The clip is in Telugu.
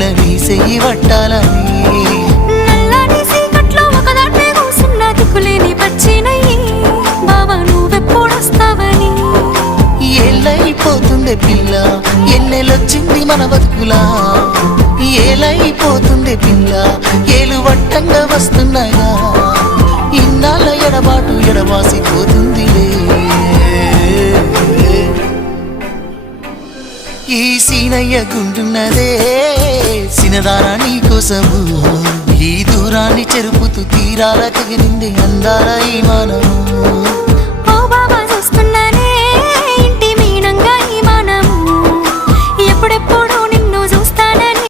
పిల్ల నీ చెయ్యి పట్టాలని నల్లని సీకట్లో ఒకదాన్నే కూసున్న దిక్కులేని పచ్చినయ్యి బావా నువ్వెప్పుడొస్తావని ఏళ్ళైపోతుండే పిల్ల ఎన్నెలొచ్చింది మన బతుకులా ఏలైపోతుండే పిల్ల ఏలు వట్టంగా వస్తున్నాగా ఇన్నాళ్ళ ఎడబాటు ఎడవాసిపోతుందిలే ఈ సీనయ్య గుంటున్నదే సినదారా నీ కోసము ఈ దూరాన్ని చెరుపుతూ తీరాల తెగిరింది అందాల ఈ మానము